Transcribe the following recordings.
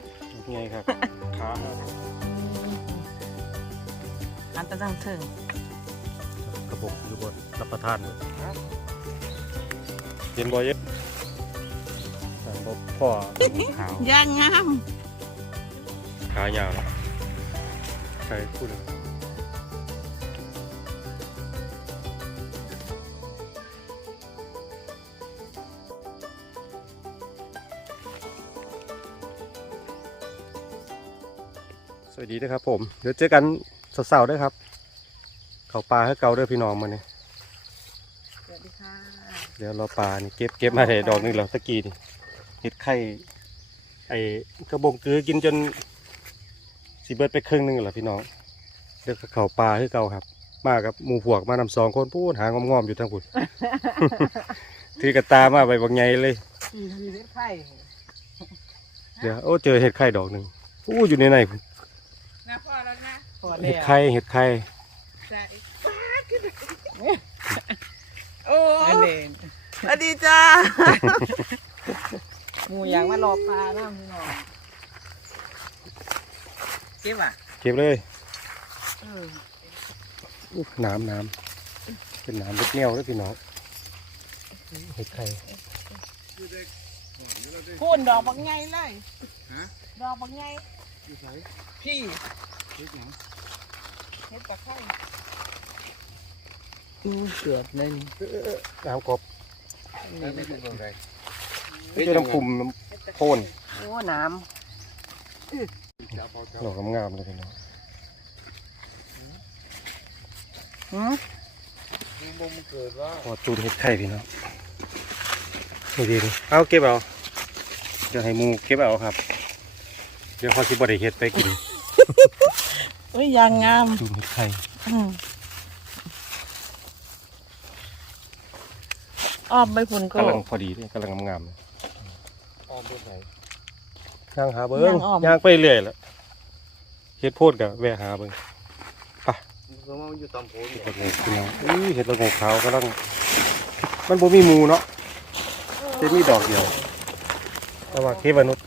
ดไงครับขาอันตะจังถึงกระบอกอยู่บนรับประทานเลยเย็นบ่เย็นทางบ่พ่อขาวย่างงามขายาวแล้วใครพูดเลย วัสดีนะครับผม เดี๋ยวเจอกันสาวๆด้วยครับ เขาปลาให้เกาด้วยพี่น้องมาเนี่ยสวัสดีค่ะเดี๋ยวเราปลานี่เก็บเก็บมาได้ดอกหนึงแล้วตะกี้นี่เห็ดไข่ไอ้กระบงกือกินจนสีเบิดไปครึ่งหนึงแล้วพี่น้องเดี๋ยวเขาปลาให้เกาครับ มากับหมู่พวกมานำสองคนพูดหางงอมๆอยู่ทั้งพุ่นถือกระตามาไปบางไงเลยอีมีเล็ดไข่เดี๋ยวโอ้เจอเห็ดไข่ดอกหนึ่งอู้อยู่ในไหนพุ่น นะพ่อแล้วนะพอเห็ดแล้วไข่เห็ดไข่ใส่ป้าดขึ้นโอ้อันเด่นสวัสดีจ้าหมูอยางมารอปลาน้ำพี่น้องเก็บอะเก็บเลยเอออู้น้ำน้ำเป็นน้ำเล็กแนวเลยพี่น้องเห็ดไข่พูนดอกบักไงเลยฮะดอกบักไง อยู่ไสพี่เฮ็ดหยังเห็ดตะไคร้ดูเกือบเลยนี่น้ำกบนั่นเป็นเบิ่งไดไม่ใช่น้ำคุมน้ำโพนโอ้น้จับเอาจับดอกงามๆเลยพี่น้องำหืมมึงบ่มันเกิดว่าพอจูนเห็ดไข่พี่น้องนี่ดีนี่เอาเก็บเอาเดี๋ยวให้หมูเก็บเอาครับ เดี๋ยวเขาสิบ่ได้เห็ดไปกินเอ้ยยางงามจูนเห็ดไข่อืมอ้อมไปฝุ่นก็กำลังพอดีเลยกำลังงามๆเลยอ้อมเบิ่งไสย่างหาเบิ้งย่างอ้อมย่างไปเรื่อยแหละเห็ดโพดกับแวะหาเบิ้งมันก็มาอยู่ตามโพนเห็ดละโงกพี่น้องอุ้ยเห็ดละโงกขาวกำลัง มันบ่มีหมูเนาะจะมีดอกเดียวแต่ว่าเคบนุษย์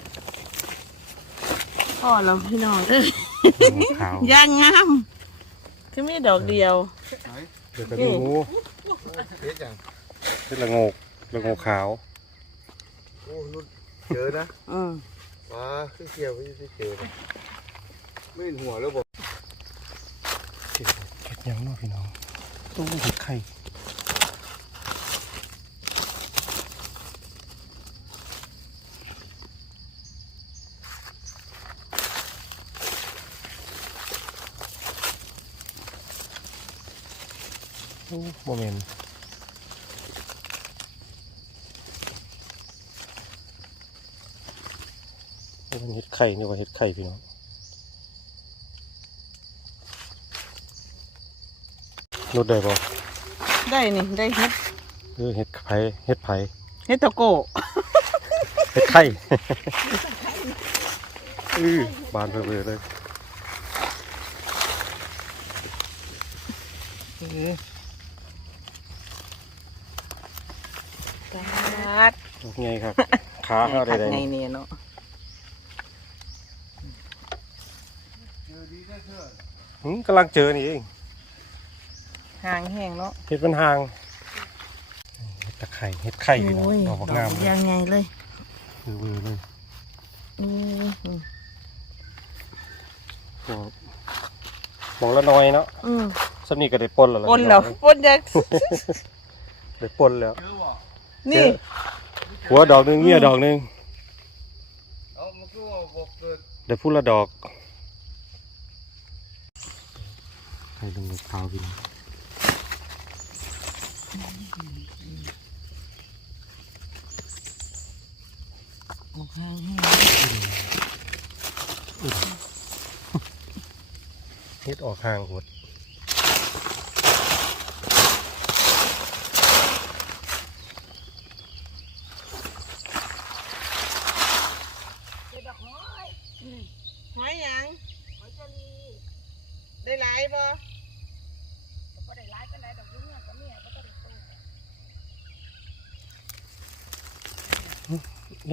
พ่อเราพี่น้องเอ้ยละโงกขาวยางงามคือมีดอกเดียวไหนเดี๋ยวก็มีหมูเฮ็ดหยังเห็ดละโงกละโงกขาวโอ้นุ่นเจอนะอืมปลาคือเกี่ยวไปสิเจอนะไม่เห็นหัวแล้วบ่เห็ดหยังเนาะพี่น้องตู้เห็ดไข่ โอ้โมเมนต์นี่มันเห็ดไข่นี่ว่าเห็ดไข่พี่น้องนุดได้ปะได้นี่ได้เฮ็ดเออเห็ดไผ่เห็ดไผ่เฮ็ดตะโกเห็ดไข่อือบานเพื่อเลยตัดดอก ไงครับขาเขาได้ไงได้เนี่ยเนาะเจอดีได้เถิดหืมกำลังเจอนี่เองห่างแห้งเนาะเห็ดมันห่างเห็ดตะไคร่เห็ดไข่พี่น้องดอกบักงามเลยยังไงเลยคือเวอร์เลยอืมก็มองละน้อยเนาะอืมสำนีก็ได้ปนแล้วล่ะปนแล้วปนจากได้ปนแล้วเจอบ่นี่ หัวดอกหนึงเมียดอกหนึงเอามันคือว่าบ่เกิดได้พูดละดอกไข่ลงในเท้าพี่น้องห่างแห้งเห็ดออกห่างหด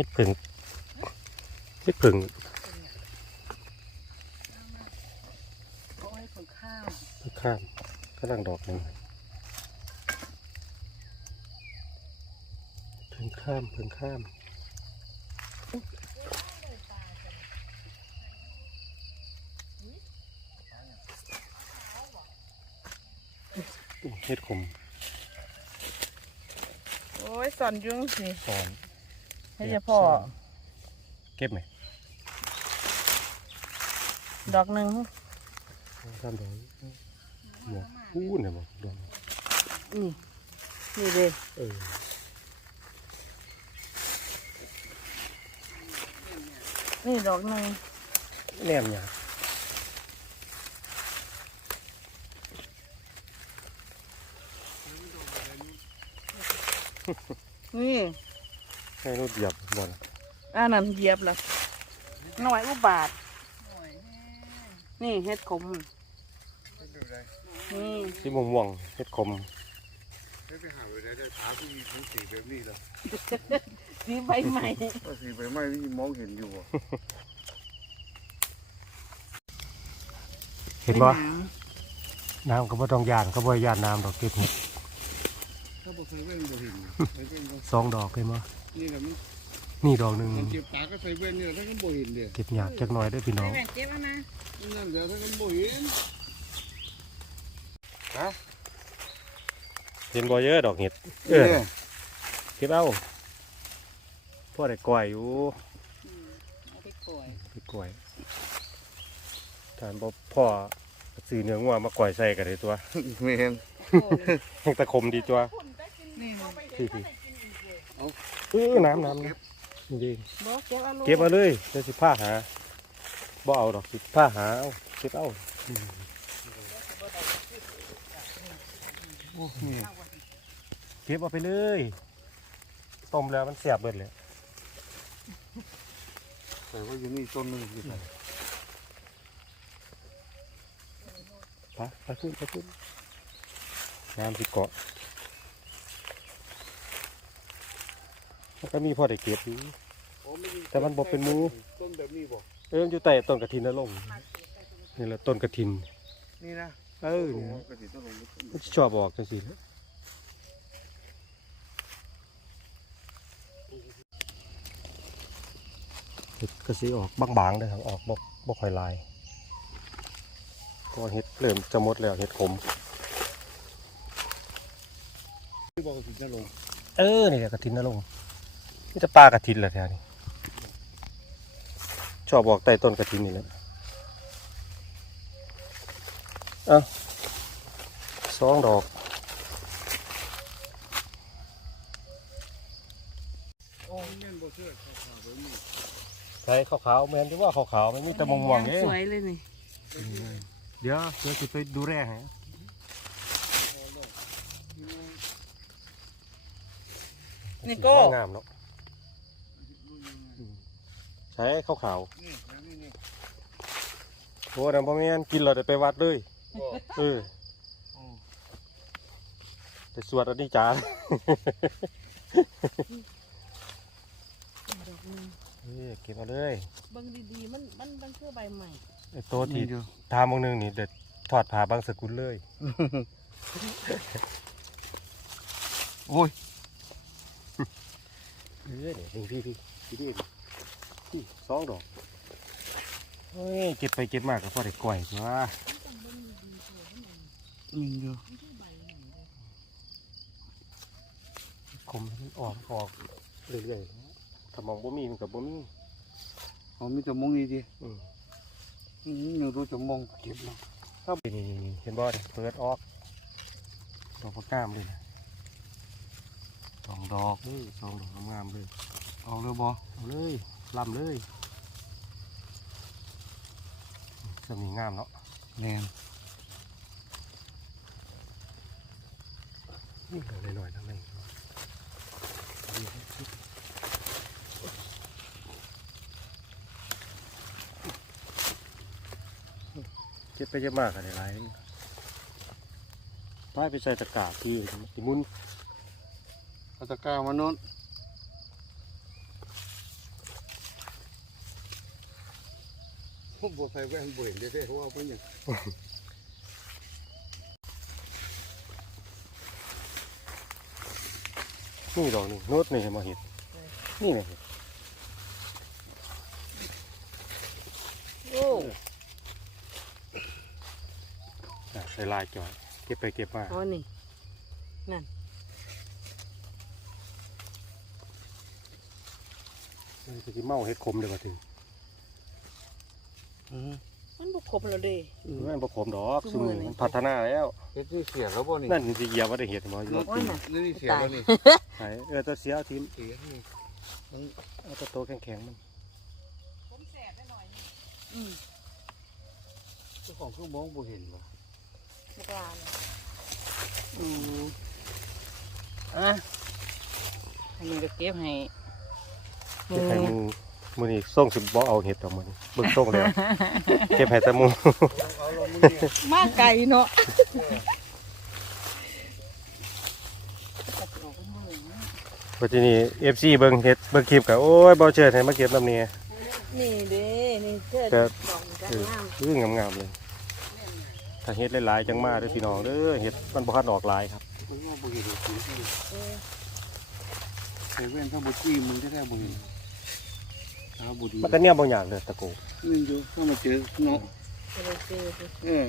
ฮ็ดผึ่งเฮ็ดผึ่งผึ่งข้ามกำลังดอกหนึ่งผึ่งข้ามผึ่งข้ามเฮ็ดขมโอ้ยสอนยุ่งสิสอน ให้เฉพาะเก็บไหมดอกหนึ่งข้ามดอกหมวกอู้เนี่ยบอกดอกนี่นี่เลยเออนี่ดอกหนึ่งแนมหยานี่ ให้รถเหยียบบ่นะอันนั้นเหยียบละหน่อยอุบาท นี่เฮ็ดขมดูได้นี่สีม่วงม่วงๆเฮ็ดขมได้ไปหาไว้ได้ได้ถามพี่มีสีแบบนี้แล้วสีใบใหม่ก็สีใบไม้ที่มองเห็นอยู่อะเห็นบ่น้ำก็บ่ต้องยานก็บ่ยานน้ำดอกเก็บเห็ด ถ้าบอกใส่แว่นบ่เห็นใส่แว่นบ่สองดอกเห็นบ่นี่แหละมันนี่ดอกหนึ่งมันเก็บตาก็ใส่แว่นนี่แหละถ้ากันบ่เห็นเด้เก็บหยากจักหน่อยได้อพี่น้อง แม่เจ็บนะนั่นเดี๋ยวถ้ากันบ่เห็นเห็นบ่เยอะดอกเห็ด เออ เก็บเอาพ่อได้กล้วยอยู่เอาไปกล้วยไปกล้วยทานบ่พ่อซื้อเนื้องัวมากล้วยใส่กันได้ตัวแม่นแห้งตะคมดีตัว นี่พี่พี่เออน้ำน้ำนะนี่ดิบ่เก็บเอาลูกเก็บเอาเลยเดี๋ยวสิผ้าหาบ่เอาดอกสิผ้าหาเอาเก็บเอาอืมโอ้นี่เก็บเอาไปเลยต้มแล้วมันเสียบเบิดเลยใส่ไว่าอยู่นี่ต้นหนึงอยู่ไหนไปไปขึ้นไปขึ้นน้ำสิเกาะมัน ก็มีพอได้เก็บอยู่อ๋อไแต่มันบ่เป็นหมู ต้นแบบนี้บ่เออมันอยู่ใต้ต้นกระถินนะลงนี่แหละต้นกระถิน นี่นะเออเนี่ยกระถิ่นต้นลงต้นมันสิชอบออกจังซี่แหละเห็ดก็สิออกบางๆเลยครับออกบ่บ่ค่อยลายเพราะว่าเห็ดเริ่มจะหมดแล้วเห็ดขมที่บอกกระถิ่นต้นลง เออนี่แหละกระถินนะลง นี่จะปลากระถินเหรอแท้นี่ชอบบอกใต้ต้นกระถินนี่แหละเอ้าสองดอกโอ้แม่นบ่เชื่อขาวๆแบบนี้ใส่ขาวๆแมนที่ว่าขาวๆมันมีแต่มองมองๆเองสวยเลยนี่ เดี๋ยวเดี๋ยวจะไปดูแลให้นี่โก็งามเนาะอืมใช้ขาวนี่แบบนี้นี่ๆโอ้ดังพ่อแม่นกินเราได้ไปวัดเลยบ่เออโอ้ไปสวดอันนี้จ้าเอ้ยเก็บเอาเลยเบิ่งดีๆ มันมันมันคือใบใหม่ไอ้โตัวที่นี่อยู่ทามองหนึงนี่เด็ดถอดผ้าบางสกุลเลย โอ้ย เออเนี่ยนี่พี่พี่พี่พี่พี่ สองดอกเฮ้ยเก็บไปเก็บมากก็พอได้ก่อยว่านี่อยู่คมมันออกออกเรื่อยๆถ้ามองบ่มีมันกับบ่มีอ๋อมีแต่มองนี่ดิอืมอืมอยู่รู้จะมองเก็บเนาะเข้าไปนี่นี่เห็นบ่เนี่ยเปิดออกดอกประกามเลยนะสองดอกเออสองดอกงามๆเลยเอาเลยบ่เอาเลย ลำเลยจะมีงามเนาะแม่นนี่เหลือหน่อยๆทั้งนั้นเจ็บไปเยอะมากอะไรหลายป้ายไปใส่ตะกร้าพี่ติมุนเอาตะกร้ามาโน้น ผมบ่ไปแว่งบุ๋นเด้เพราะว่าเพื่อนนี่ดอกนี่โนดนี่มาเห็ดนี่นะโอ้ใส่ลายจอยเก็บไปเก็บมาอ๋อนี่นั่นมันจะเมาเห็ดคมเลยว่าถึง มันบุกครบแล้วเด้ มันบ่ขมดอกคือสมือมือนี่มันพัฒนาแล้ว เฮ็ดที่เสียแล้วบ่นี่นั่นสิเหยียบว่าได้เห็ดหมออยู่โอ้ยน่ะนี่นี่เสียแล้วนี่ไหนเออตัวเสียเอาทีมเสียนี่เอาตัวโตแข็งๆมันอืมเจ้าของเครื่องมองบ่เห็นวะบักลาเลยอืมอะอันนี้ก็เก็บให้เก็บให้หมู มือนี่ส่งสิบ่เอาเห็ดดอกมือนี่เบิ่งส่งแล้ว เก็บให้แต่หมูเอาลงมือนี่มาไก่เนาะปัจจุบันนี้ FC เบิ่งเฮ็ดเบิ่งคลิปก็โอ้ยบ่เชิญให้มาเก็บนำนี่นี่เด้นี่เชิดแต่ ดอกมันก็เอองามคืองามๆเลย ถ้าเฮ็ดหลายๆจังมาเด้อพี่น้องเด้อเฮ็ดมันบ่คันออกหลายครับมันว่าบ่เห็นสีเออเซเว่นถ้าบ่จี้มึงจะได้บ่เห็น ถ้าบ่ดีมันก็เนี่ยบ่ยากเลยตะโกนี่อยู่ถ้ามาเจอเนาะจะได้เจอสิเออ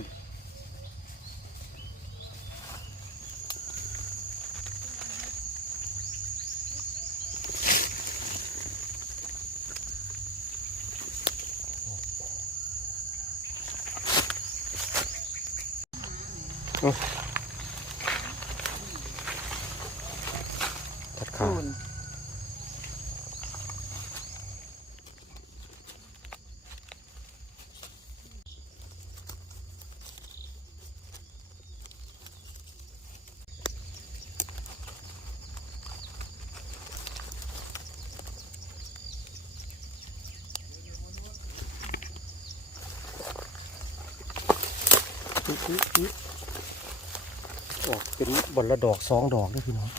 ออกเป็นบนละดอกสองดอกเด้อพี่น้อง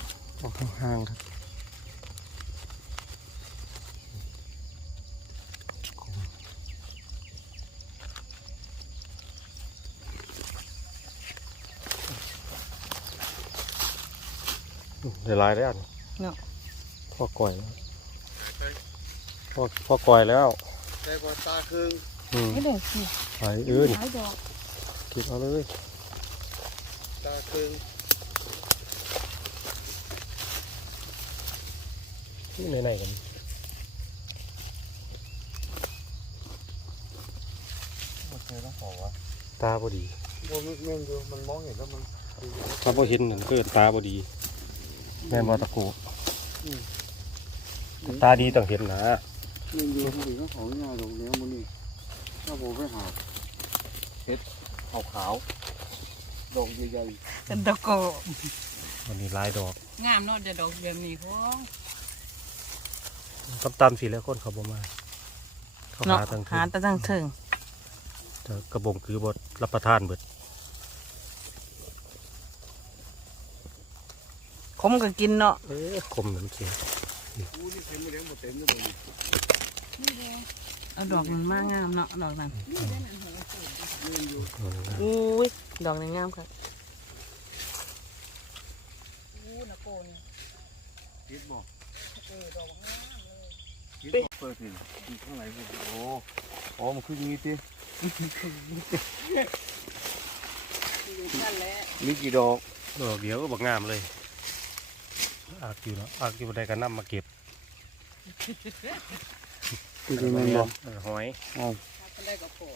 ออกห่างๆครับเดี๋ยวลายได้อันเนาะพ่อก่อยแล้วพ่อพ่อก่อยแล้วได้บ่ตาครึ่งอืมนี่เด้สิไปเอื้อนหลายดอก เก็บเอาเลยตาครึ่งนี่ไหนๆกันบ่เจอแล้วขอวะตาบดีบ่แม่นอยู่มันมองเห็นแล้วมันถ้าบ่เห็นนั่นก็เอิ้นตาบดี แม่นบ่ตะโกตาดีต้องเห็นนะแม่นอยู่มันก็ของง่ายดอกแล้วมื้อนี้ถ้าบ่ไปหาเฮ็ดขาวๆดอกใหญ่เป็นตะโกวันนี้หลายดอกงามเนาะเดี๋ยวดอกแบบนี้ของตำๆสิแล้วคนเขาบ่มา เขาเนาะหาทางหาแตะจังถึงแต่กระบงคือบดรับประทานเบิดขมก็กินเนาะเอ๊ะคมน้ำเสียๆอู้นี่เต็มบ่เลี้ยงบ่เต็มเลยบ่นี่เอาดอกมันมากงามเนาะดอกนั้น แม่นอยู่อุ้ยดอกนี้งามค่ะคิดบ่คิดบ่เปิดนี่มีข้างไหนบ่โอ้อ๋อมันคืออย่างงี้ติมีกี่ดอกดอกเดียวก็บักงามเลยอากอยู่เนาะอากอยู่บ่ได้ก็นํมาเก็บคือจังนั้นบ่เออหอยอ๋อ ได้ก็พอ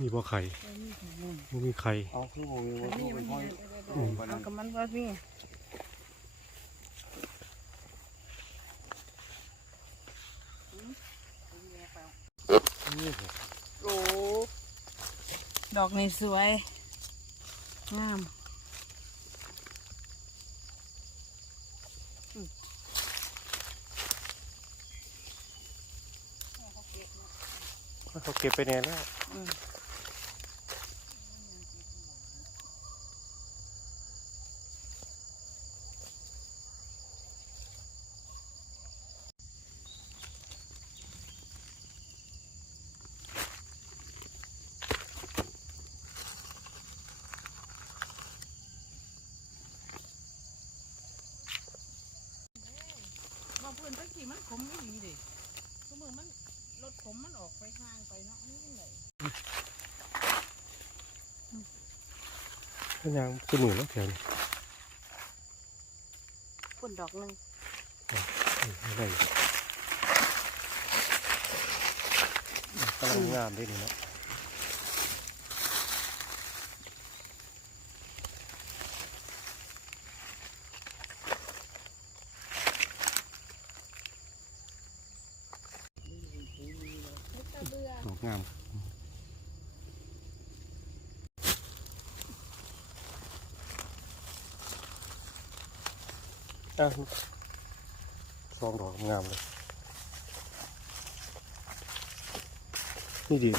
มีบ่ไข่บ่มีไข่เอาคือบ่มีบ่ทูเป็นห้อยอืมปานเอานั้นกับมันว่าพี่โอ้ดอกนี่สวย งามเขาเก็บไปแน่แล้ว อืมกี้มันขมไม่ดีดิก็มือมันรถขมมันออกไปห่างไปเนาะนี่เป็นไรก็ยังคือมือแล้วแถวนี้ปุ่นดอกหนึงอืมอะไรกำลังงามด้วยนี่เนาะ ดอกงามอะสองดอกงามเลย นี่ดี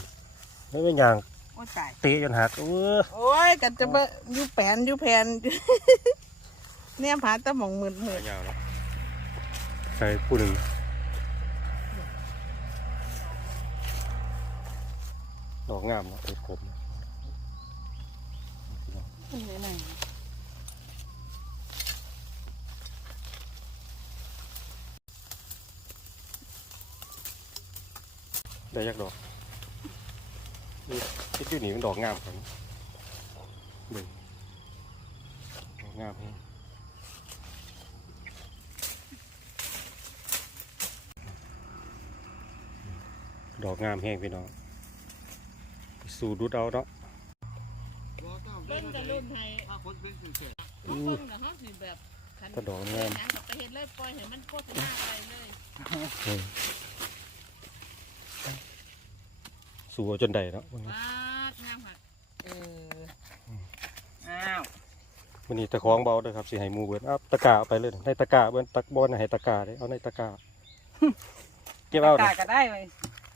ไม่เป็นอย่างโอ้ตายเตะจนหักเออโอ้ยกันจะเบะอยู่แผนอยู่แผนเนี่ยผาตะหมองหมื่นหมื่นยาวแล้วใส่ผู้หนึ่งด อกงามเนอ็ดคมเนาะไหนได้ยักดอกนี่ที่อยู่นี่มันดอกงามครับหนึ่งดอกงามแฮงดอกงามแห้งพี่น้อง สู่ดูดเอาเนาะเบิ้งกับรุ่นไทยถ้าคนเป็นเสร็จเขาเบิ้งกับเขาสิแบบคันกระดอกงามหยังกับไปเห็นเลยปล่อยให้มันโคตรหน้าไปเลยเออสู่เอาจนใดเนาะวันนี้ว้างามค่ะเอออ้าววันนี้ตะคองเบาเด้อครับสิให้หมูเบิดเอาตะกร้าเอาไปเลยในตะกร้าเบิ้นตักบอลให้ตะกร้าเลยเอาในตะกร้าเก็บเอากาเด้อก็ได้เลย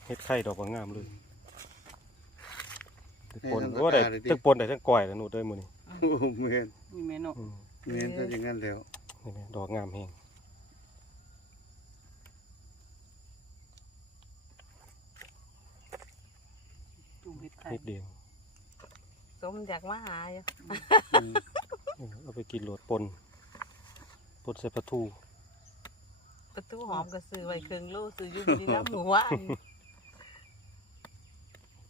เฮ็ดไข่ดอกบางงามเลย ตึกปนโอ้ได้ตึกปนได้ทั้งก้อยแล้วหนูเด้อมื้อนี้โอ้เมนมีเมนูอืมเมนถ้าอย่างนั้นแล้วนี่ๆดอกงามแฮงจุ่มเห็ดไข่นิดเดียวสมอยากมาหาอยู่อืมเออเอาไปกินโหลดปนปนใส่ปลาทูประตูหอมก็ซื้อไว้เครื่องโลซื้ออยู่บุรีรัมย์หมู่ว่าน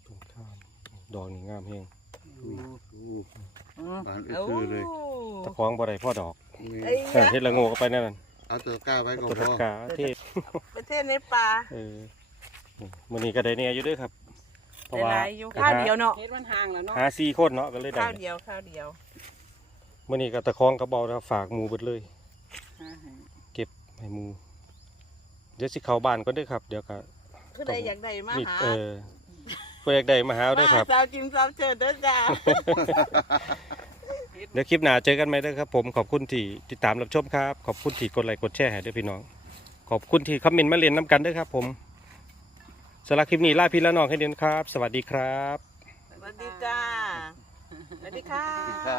ตรงข้าม ดอกนี่งามแฮงอู้อู้อืมบานอื้อคือเลยตะคองบ่ได้พ่อดอกเมนเอ้ยเออเฮ็ดละโงกเอาไปนั่นน่ะเอาตัวกล้าไว้ก็ตัวพตะอกาเทศประเทศในป่าเออนี่มื้อนี้ก็ได้แน่อยู่เด้อครับ เพราะหว่าลายๆอยู่ข้าวเดียวเนาะเห็ดมันห่างแล้วเนาะหาสี่คนเนาะก็เลยได้ข้าวเดียวข้าวเดียวมื้อนี้ก็ตะคองกระเบานะครับฝากหมูเบิดเลยอ่าฮะให้หมูเดี๋ยวสิเข้าบ้านก่อนเด้อครับ เดี๋ยวก็ผู้ใดอยากได้มามีหาเออ เพื่ออยากได้มาหาเอาเด้อครับมาสาวกินสาวเจอเด้อจ้า เดี๋ยวคลิปหน้าเจอกันไหมเด้อครับ ผมขอบคุณที่ติดตามรับชมครับ ขอบคุณที่กดไลค์กดแชร์ให้ด้วยพี่น้อง ขอบคุณที่คอมเมนต์มาเรียนน้ำกันด้วยครับ ผมสำหรับคลิปนี้ลาพี่ละน้องให้เดียนครับ สวัสดีครับ สวัสดีจ้า สวัสดีค่ะสินค้า